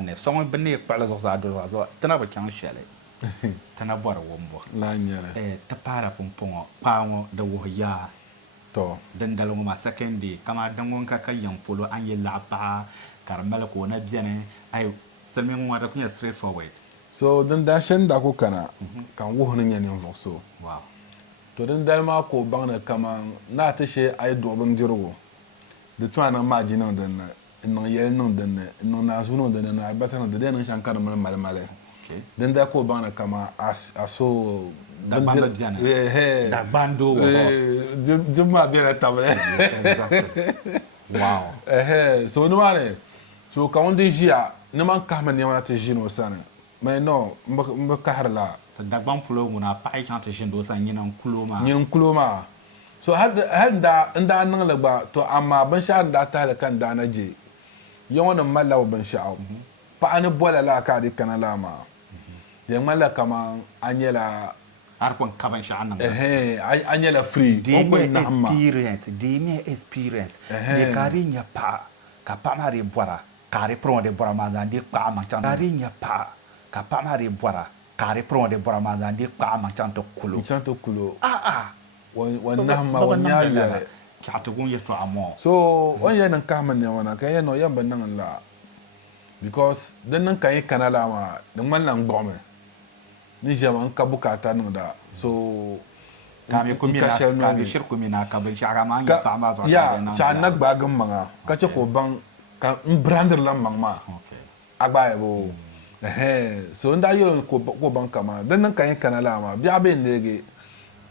ne so ngon bene kpala zo sa do zo tana ba kan shele tana bor wombo la nyere ta para pumpongo pawo da wo ya to dan dalo ma second kama dangon ka yan polo an yi la pa karmel ko na biene ay salmin wa da kunya straight forward so dan da shen da ko kana kan wo hono nyen yin so wow to dan dal ma ko bangna kama na ta she ay do bam dirwo de to ana ma jinan dan non yel non dan non na zuno dan na ba tan da dan shan kan mal male okay dan da ko bangna kama aso da bamba biana da bando ma bien table exactly wow so no mane so ka on de jia ne man ka man ne wana te jino sana mais non mba kaharla da ban pulo muna pa ai chante jindo san yinan kuloma so had da nda nan la ba to amma ban sha da ta da kan da naje yawan mallawa ban sha pa an bola la ka di kanala ma yan malla kama anyela arkon kaban sha annan anyela free di me experience de kari nya pa ka pa mari bora kari pro de bora ma zan de pa ma chan kari nya pa ka pa mari bora kari pro de bora ma zan de pa ma chan to kulo wannan ma wanya yare ka to gun yeto amo so on yan kan man ne wana kan yan no yan ban nan la because dan nan kan yi kanala ma dan man lan gome ni jaman ka bukata nan da so kami shirku mina ka bin shara ma ya pa ma zo ya cha na gba gan manga ka ce ko ban ka brander lan ma okay agba ebo so nda yoro ko ban kama dan nan kan yi kanala ma biya be ndege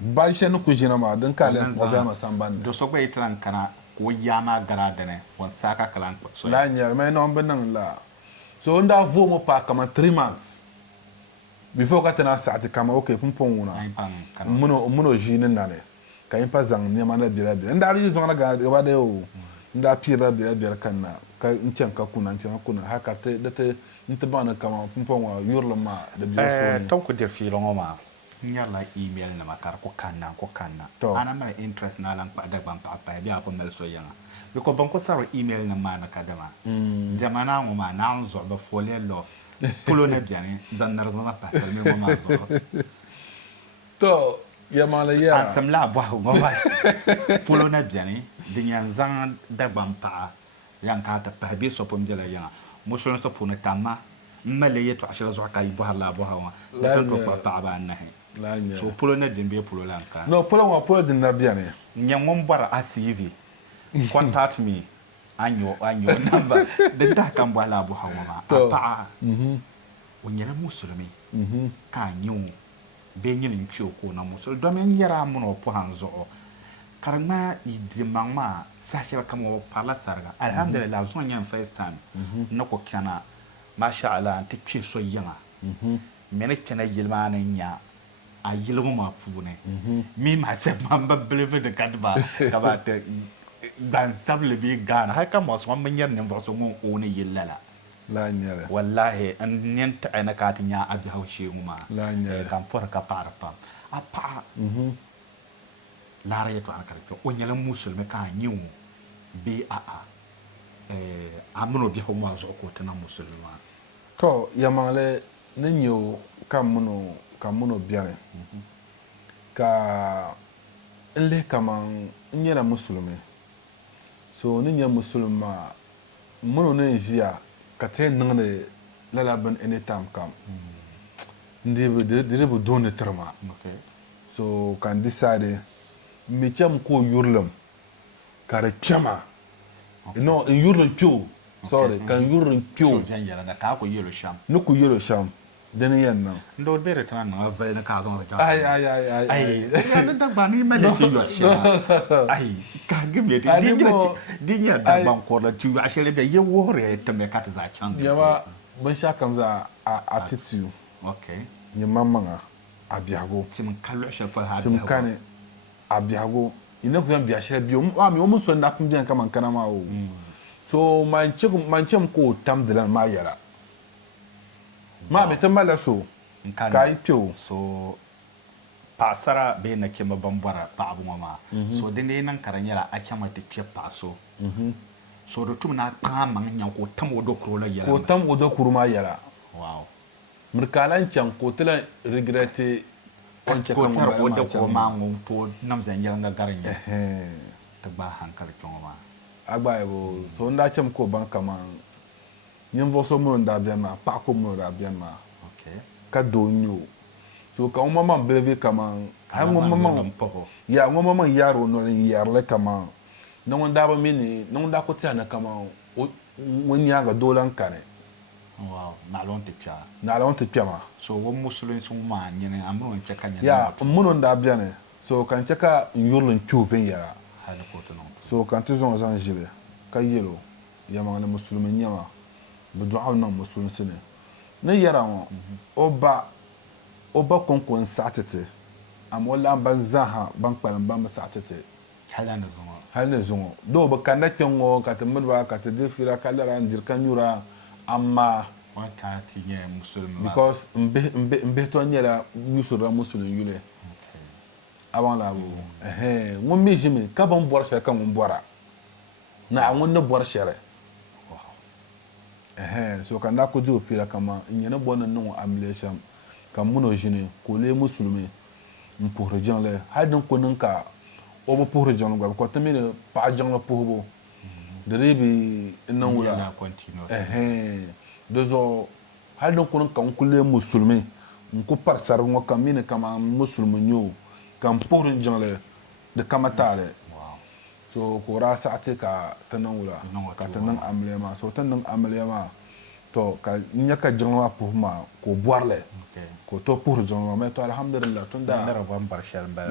bal shen ku jina ma dan kalen wazama samban do so gbe itran kana ko yama gara dane won saka kalan so la nyar mais non ben nan la so nda vo mo pa kama 3 months before ka tana saati kama okay pumpon wona muno jinin nane ka yin pa zang ne mana bira nda ri zo na ga ba de o nda pira bira kanna ka ncen ka kuna haka te nta bana kama pumpon wa yurla ma da bira so to ko de fi longo ma nyala email na makar ko kanna ana ma interest na lan pa da ban pa bi apo mel so yanga be ko ban ko saro email na ma na kadama jamana mo ma na zo ba fole love pulo na biane dan na na pa sal me mo ma zo to ya mala ya an sam la bo go ba pulo na biane dinyan zan da ban pa yanka ta pa bi so pom jela yanga mo so no so puna kama mele yeto ashira zo ka ibo hala bo hawa da to pa ba na he so pulo na din be pulo lanka no pulo din na biane nyamon bara ACV contact me anyo number da ta kan bo hala bo hawa ma apa onyere musulmi ka nyu be nyin nkyo ko na musul do men yara mun o po hanzo karma idimama sakira kamo parla sarga alhamdulillah zo nyam first time nako kana masha Allah ta ke so yanga mena kana yilmana nya a yilmu ma fune mi ma se ma believe de kadba kaba ta dan sable bi gana haka mo so man yar ne so mo one yillala la nyere wallahi an nyanta ana katinya aji hawshe mu ma la nyere kan for ka para pa apa lara yeto an karke o nyala musulme ka nyiwu bi amuno bi ho zo ko tana musulma to yamale ne nyo kamuno biare ka ile kaman nyela musulme so ne nya musulma muno ne jia ka te nangane lalaban anytime kam de bu donne terma okay so kan decide me cham ko yurlam kare chama no yurlam pio sorry kan yurlam pio so yara da ka ko yelo sham no ku yelo sham den yan na ndo bere tan na va na ka zo da ai ya da ba ni me da ci yo shi ai ka gbe di nya da ban ko la ci a shere be ye wore ta me ka ta za can yawa ban sha kamza a titu okay ni mamma abiago tim kallo shafa ha tim kane abiago ina ku yan biya shere bi o mi o mun so na kun biyan kaman kana ma o so man chem ko tam de lan ma yara ma me tambala so kai pio so pasara be na kema bambara pa abu mama so dinde nan karanyala a kema te pie paso so do tum na ka man nya ko tam wodo kro la yela ko tam wodo kurma yala wow mirkalan chan ko tela regrette kan ce kan ba wodo ko ma ngum to nam zan yela nga garanya ta ba hankal ko ma agba ebo so nda chem ko ban kama nyem vo so mo nda bien ma pa ko mo nda bien ma okay ka do nyo so ka mo mama breve kama ha mo mama ya mo mama yaro no yarle kama no nda ba mini no nda ko tiana kama woni anga dolan kane wow na lon te pia so wo musulun sun ma nyene amro en cheka nyene ya mo nda bien so kan cheka yurlun chuven yara hala ko to non so kan tu zon zan jile ka yelo ya ma le musulmin nyama bu du'a no musulun sine ne yara oba konkon satete am wala ban zaha ban kpalan ban satete halane zongo do ba kanda tongo ka te mudba ka te defira kalara ndir kanyura amma waka ti nye musulman because mbe to nyela yusura musulun yule avant la bo ngom mi jimi ka ban bor sha kan ngom bora na ngon ne bor shere so kan da ko jo fira kama nyene bona no amlesham kan muno jini ko le musulmi mporo jangle hadin ko ninka o bo poro jangle ko tamine pa jangle pohbo de rebi nan wula dozo hadin ko ninka ko le musulmi ko par sar ngo kamine kama musulmi nyo kan poro jangle de kamatale so ko ra saate ka tanan wula ka tanan amlema so tanan amlema to ka nyaka jangle pohma ko boarle ko to pour jongo mais to alhamdulillah tunda na ravan barshal ba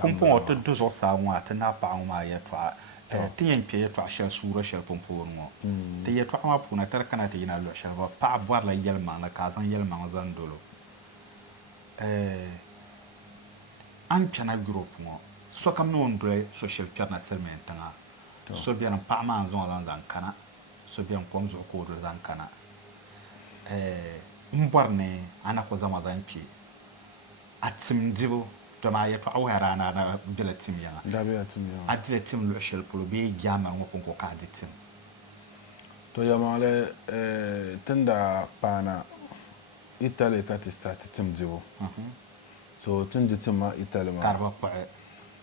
kun pon to dozo sa wa ta na pa ma ya to tin pe ya to shal sura shal pon pon mo te ya to ma puna tar kana te ina lo shal ba pa boar la yelma na ka zan yelma zan dolo an piana group mo so kam no ndre social piana serment tanga so bien pa ma zon zan kana so bien kom zo ko do zan kana mborne ana ko zama zanki atim dibo to ma yato awara na bila tim yana da be atim yana adile tim lo shel polo be jama ngoko ko ka ditim to yamale tunda pana Italy ka ti start tim dibo so tun ditim ma Italy ma karba ko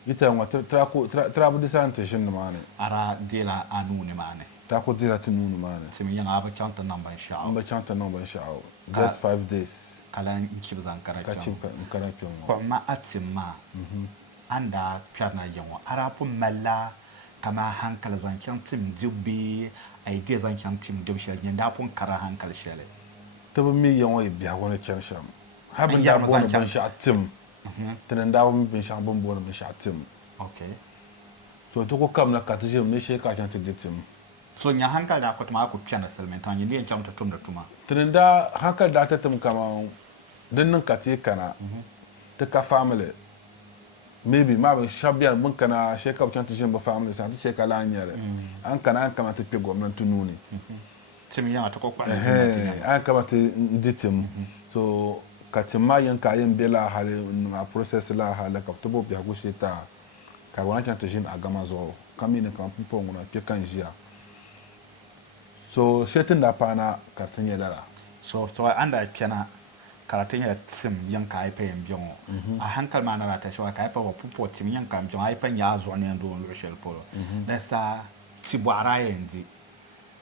ita wa tra bu disante shin mane ara dela anu ne mane ta ko dira tinu mane tim yana ba chanta namba insha Allah ba chanta namba insha Allah just 5 days kala nchib zan karaka ka chib kara pyon ko ma atimma anda pyarna yanwa ara pu malla kama hankal zan kyan tim dubbi idea zan kyan tim dubbi shel nda pun kara hankal shele to mi yanwa biya wona chan sham habin da bon ban sha tim tenen da mi bin sha bon bon ban sha tim okay so to ko kam na ka tije me she ka kyan tim so nya hankal da ko tuma ko pyana selmen tan yin yin chamta tum da tuma tunda hankal da ta tum kama dinnin ka te kana ta ka family maybe ma ban shabiya mun kana shekab kan tijin ba family sa ta shekala anyare an kana an kama ta pe gwamnati nuni tim ya ta ko kwa an kama ta ditim so ka timma yin ka yin bela hale na process la hale ka to bo biya go sheta ka wana kan tijin a gama zo kamine kan pumpo ngona pe kan jia so shetin da pana kartin yelara so anda piana karatin ya tim yanka ai pen bion a hankal ma na ta shwa kai pa pupo tim yanka bion ai pen ya zo ne ndo lo shel polo da sa ti boara yendi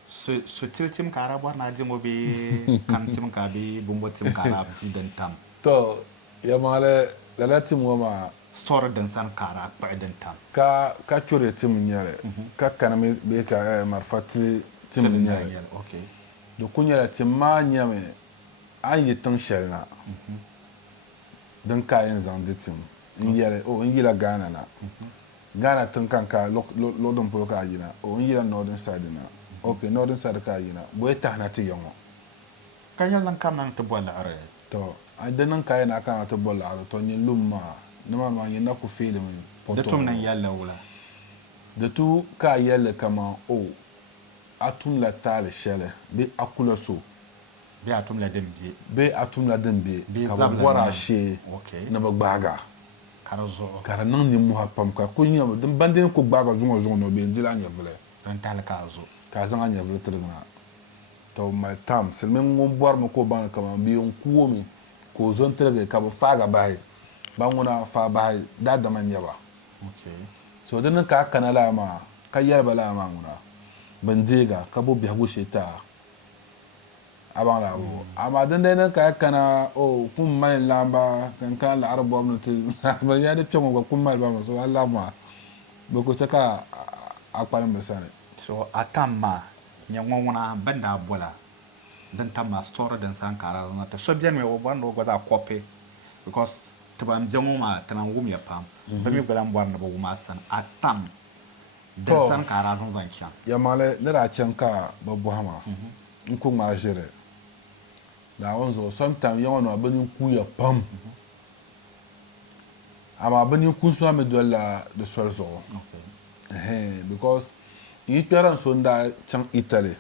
so tim kara bor na jimo be kam tim ka be bumbo tim kara ti dan tam to ya male la tim wama store dan san kara pa dan tam ka chure tim nyare ka kana me be ka marfati tim nyare okay do kunyara tim ma nyame an yi tan shelna dan kayan zan ditim in yela Ghana na Ghana tun kanka lodon polo ka yina o in yela northern side na okay northern side ka yina boy tahna ti yongo kanya lan kaman to bola are to dan nan kayan aka ta bola are to nyin lumma nama ma yin na ku feel min da tum nan yalla wala da tu ka yalla kama o atum la tal shele bi akula so be atum la dembi ka bora she na bagbaga karazo kara nan ni mu hapam ka kunya dan bande ko gbaga zungo no be ndila nya vle dan talaka zo ka zaŋ a nyɛvili tilgina to mali tam silimiin ŋun bɔrimi ka o baŋ kama bia n kuomi ka o zo n tilgi ka bi faaga bahi ban ŋuna faa bahi daadama n nyɛba so di ni ka a kana laa maa ka yɛliba laa maa ŋuna bin deega ka bo biɛhigu shee a baŋ laa bo amaa dindali ni ka a kana o kun mali laamba kan kana laɣari bɔbu ni ti bin yɛli di kpɛŋɔ gba kun mali ba mi so a labi maa bi ku chɛ ka a kpalim bi sani so a tam maa nyɛ ŋɔŋuna bin daa bɔla din tam maa story din san kara zana ti so biɛni mi o bɔri ni o gba zaa kɔpi because ti ban bɛ ŋɔ maa ti na wumya pam bi mi gba lan bɔri ni bi wuma sani a tam din san kara zan zaŋ chaŋ yɛmaɣali ni daa chɛŋ ka bi bɔhima n ku ŋmaa ʒiri naawuni zuɣu sometime yɛŋɔ nima bi nin kuuya pam amaa bi nin kuusi maa mi dolila di soli zuɣu because yi kpɛra so n daa chaŋ Italy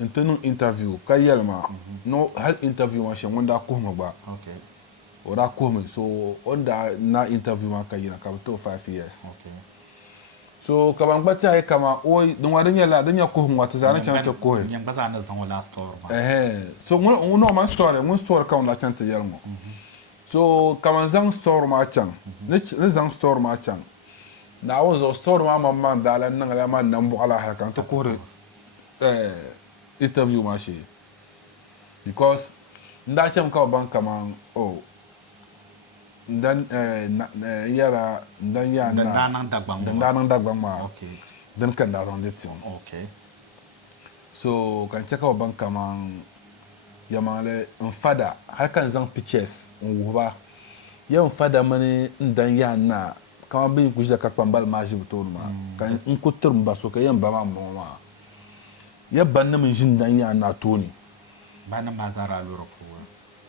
n ti niŋ interview ka yɛlima no hali interview maa shɛŋa ŋun daa kuhimi gba o daa kuhimi so o ni daa na interview maa ka yina ka bi ti o 5 years so ka ban gba tiɛhi kama o din ŋɔ di nyɛ kuhimi ŋɔ ti zaa ni chaŋ ti kuhi so ŋun man story ŋun story ka ŋun daa chaŋ ti yɛli ŋɔ so ka man zaŋ story maa chaŋ ni zaŋ story maa chaŋ naawuni zuɣu story maa man daa la niŋla man nam buɣala hali ka n ti kuhiri interview maa shee because n daa chɛmi ka bi baŋ kaman din daa niŋ dagbaŋ maa din kan daa zaŋ di tiŋ so kan chɛ ka bi baŋ kaman yɛmaŋli n fada hali kan zaŋ pictures n wuhiba yɛn fada mini n dan yaan na kama bin ku ʒiya ka kpambali maa ʒi bi tooni maa ka n ku tiri n ba so ka yɛn ba maa n bɔŋɔ maa ya ban nim n ʒi n dan yaan na tooni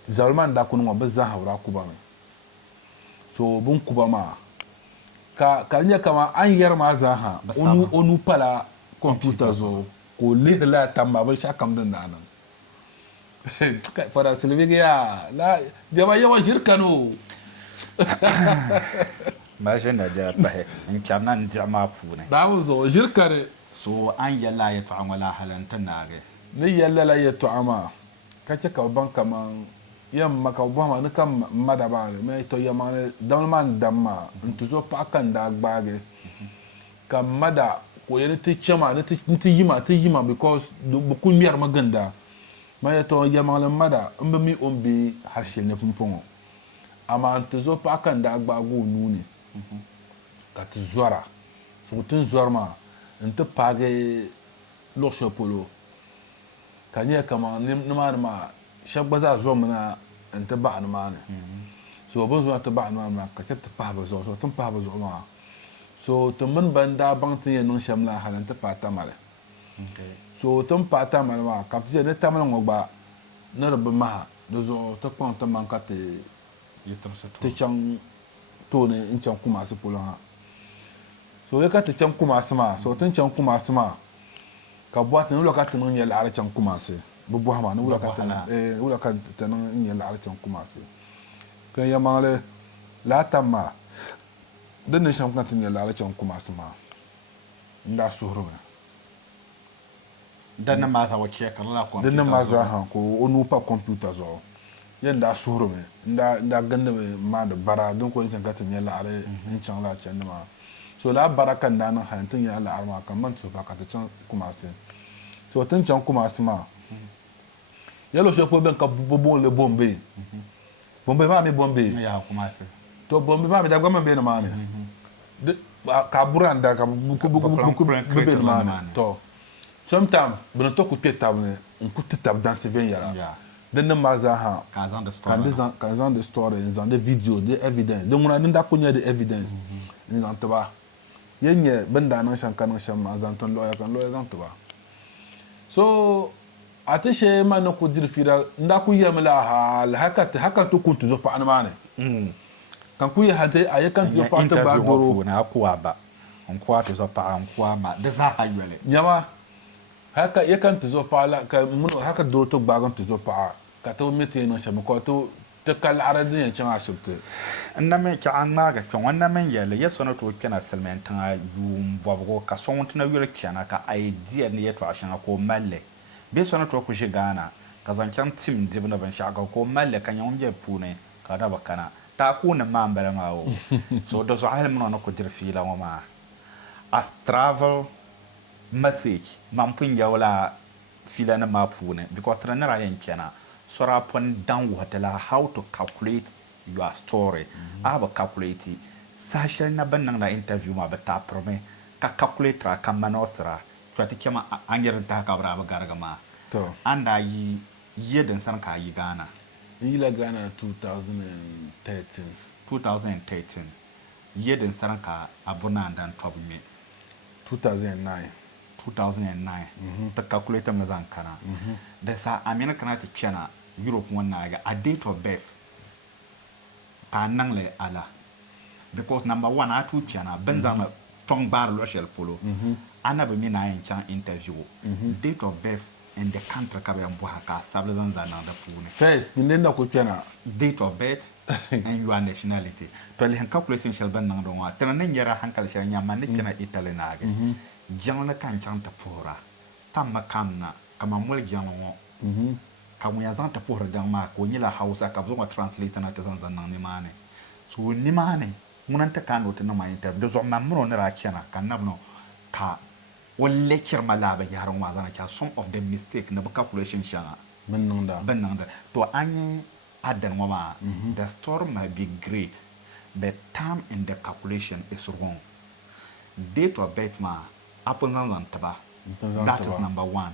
zabili maa n daa ku niŋ ŋɔ bi zaaha bi daa kuba mi so bin kuba maa ka di nyɛ kama an yɛri maa zaaha o nuu pala kompiuta zuɣu ka o lihiri laa tam maa binshaɣu kam din daa niŋ fada silivigi yaa diɛma yawa ʒiri kano ma ʒi na diɛma pahi n chɛri na n diɣi maa puuni daamu zuɣu ʒiri kani so an yɛla yɛltɔɣa ŋɔ laa hali n ti naagi ni yɛlila yɛltɔɣa maa ka chɛ ka bi baŋ kaman yɛn ma ka bi bɔhima ni ka ma daba ni mi to yɛmaŋli damli maa n dam maa n ti zo paɣa kan daa gbaagi ka ma da ko yɛ ni ti chɛma ni ti yima because bi ku ŋmɛrimi ginda ma yɛ to yɛmaŋli ma da n bi mi o n bɛ harshe ni pumpɔŋɔ amaa n ti zo paɣa kan daa gbaagi o nuuni ka ti zɔra so ti zɔri maa n ti paagi luɣu shɛli polo ka nyɛ kama nimaani maa shɛba gba zaa zɔmi na n ti baɣa nimaani so bin zɔna ti baɣa nimaani maa ka chɛ ti pahi bi zuɣu so tin pahi bi zuɣu maa so ti mini ban daa baŋ ti yɛn niŋ shɛm la hali n ti pahi tamali so tin pahi tamali maa ka ti ʒiya ni tamali ŋɔ gba ni di bi maha di zuɣu ti kpaŋ ti maŋ ka ti chaŋ tooni n chaŋ Kumasi polo ha so ka ti chaŋ Kumasi maa so tin chaŋ Kumasi maa ka bɔti ni wula ka ti niŋ nyɛ laɣari chaŋ Kumasi bi bɔhima ni wula ka ti niŋ nyɛ laɣari chaŋ Kumasi kan yɛmaŋli laa tam maa din ni shɛm kan ti nyɛ laɣari chaŋ Kumasi maa n daa suhurimi dinni maa zaa o chɛkirila kompiuta dinni maa zaa ha ka o nuu pa kompiuta zuɣu yɛn daa suhurimi n daa gindimi maandi bara din ko ni chɛŋ ka ti nyɛ laɣari n chaŋ laa chɛndi maa so laa bara kan daa niŋ hali n ti nyɛ laɣari maa ka man tuhi pa ka ti chaŋ Kumasi so tin chaŋ Kumasi maa yɛlo shɛli polo bɛni ka bi boonli Bombay maa mi Bombay to Bombay maa mi da gba mi bɛ nimaani ka a buri an dari ka bi bɛ nimaani to sometime bi ni to ku kpɛ tabi ni n ku ti tabi dansi viɛnyɛla dinni maa zaa ha ka n zaŋ di story n zaŋ di video di evidence di ŋuna din daa ku nyɛ di evidence n zaŋ tiba yɛn nyɛ bin daa niŋ shɛm ka niŋ shɛm maa zaŋ tin lɔya ka n lɔya zaŋ tiba so a ti shee ma ni ku diri fiira n daa ku yɛmi la hali haka ti kun ti zo paɣa nimaani kan ku yɛ hali a yɛ kan ti zo paɣa ti gbaa doro a ku a ba n ku a ti zo paɣa n ku a ma di zaa ha yɔli nyɛma yɛ kan ti zo paɣa la ka haka doro ti gbaagi ti zo paɣa ka ti mi ti yɛ niŋ shɛm ka te kal aradin chan ashibte anname ki annaga kyon anname yele yesono to kena selmen tanga yum bobgo ka sontina yule kena ka idea ne yeto ashanga ko malle be sono to ku shigana ka zancan tim dibna ban shaka ko malle kan yom je pune ka da bakana ta ku na mambara mawo so do so halmo no ko dir fila ma as travel message man pun yawla fila na ma pune because trainer ayen kena sora pon down hotela how to calculate your story aba calculate sasha na ban na interview ma bata prome ka calculator ka manosra to ta kema anyar ta ka bra ba gargama to anda yi yedin san ka yi Ghana ila Ghana 2013 yedin san ka abuna dan top me 2009 ta calculator na zan kana da sa amina kana ta kena Europe wannan ga a date of birth ka nan le ala because number 1 a tu kena benzama tong bar lo shel polo ana be mina yin chan interview date of birth and the country ka be mbo ka sable zan zan na da pune first minenda ko kena date of birth and your nationality to le calculation shel ban nan do wa tan nan yara hankal shel nyama ne kena Italy na ga jangla kan chan ta pora tamma kamna kama mul jango kamu ya zanta pora dan ma ko nyila Hausa ka zo ma translate na ta zan nan ne mane so ni mane munan ta kano ta na ma interview do zo ma muno ne ra kena kan nabno ka wal lecture malaba yaran wa zana ka some of the mistake na calculation shana ban nan da to anye adan ma the story might be great the term in the calculation is wrong date of birth ma apun zan taba that is number 1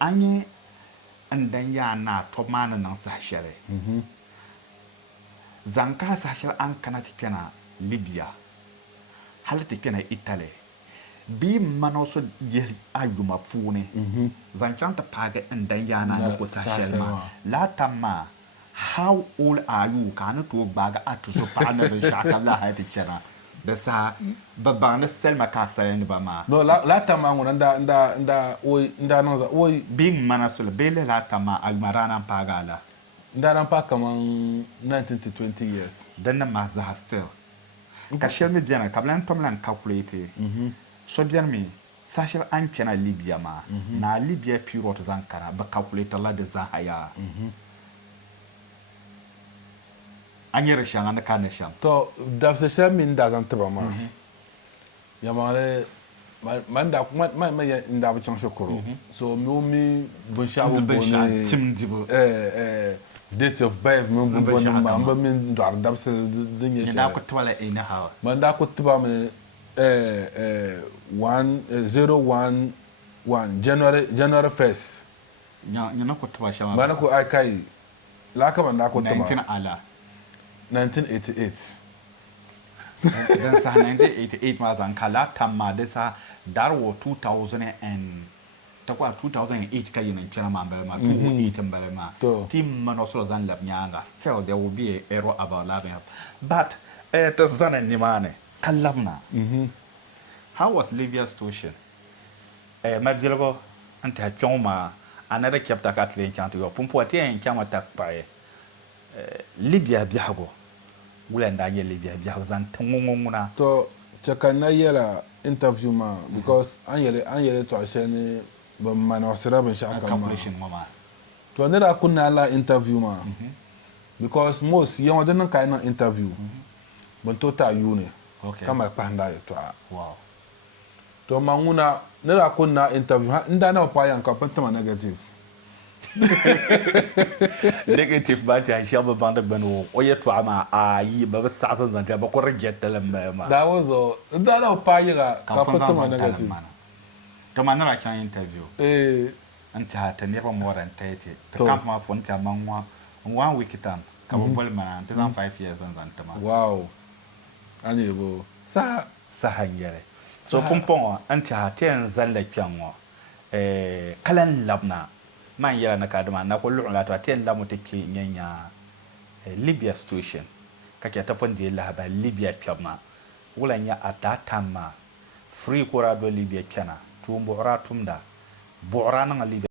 anye and then ya na to mana nan sashere zanka sashere an kana tikena Libya halata kena Italy bi manoso ye ayuma pune zanchanta paga and then ya na ko sashere ma la tamma how old are you kana to baga atuso pa na shaka la ha tikena da sa babba na selma ka sayan ba ma no la tama ngona nda noza oi being manasul bele la tama almarana pagala nda pa kaman 19 to 20 years dan na ma za still ka shelmi biana kablan tomlan calculate so bian mi sashel an kana Libya ma na Libya period zankara ba calculator la de za haya anyere shanga na kana sham to dabse shamin da zan taba ma yamare manda ma inda ba chan shokoro so mi bon shawo bone tim dibo date of birth mi bon ma min dar dabse dinye sha ko twala ina hawa manda ko taba me 1011 January 1st nya na ko taba shama bana ko akai la ka manda ko taba 19 ala 1988 dan sa 1988 ma zan kala tamma da sa darwo 2000 and takwa 2008 kai nan kira ma ba ma 2008 mbale ma team man so zan lab nyanga still there will be a error about lab but ta zan ni mane kallamna how was Libya's situation ma bilgo anta kyoma another chapter ka tlen chanto yo pumpo te en kyama takpae Libya biago wulanda ye Libya biago zan tungunguna to chakana yela interview ma because an yele to ashene ba manosira ban shaka ma calculation mama to ne da kunna la interview ma because most yon den kan na interview ban to ta yune kama panda ya to wow to manguna ne da kunna interview nda na pa yan ka pantama negative negative ba ta shi ba banda bano o ye to ama ayi ba sa san zan ba ko reject ma that was all nda na pa ya ka pantama negative to manara kan interview anta ta ne ba moran ta yace ta kamp ma fon ta manwa 1 week time ka bo bol mana ta 5 years zan ta ma wow ani bo sa hanyere so pumpon anta ta yan zalla kyanwa kalan labna man yara na kaduma na ko lu'la to ta lamu take nyanya Libya situation kake ta fande la ba Libya pyama wulan ya atata ma free ko rado Libya kana tumbo ratumda bo ranan Libya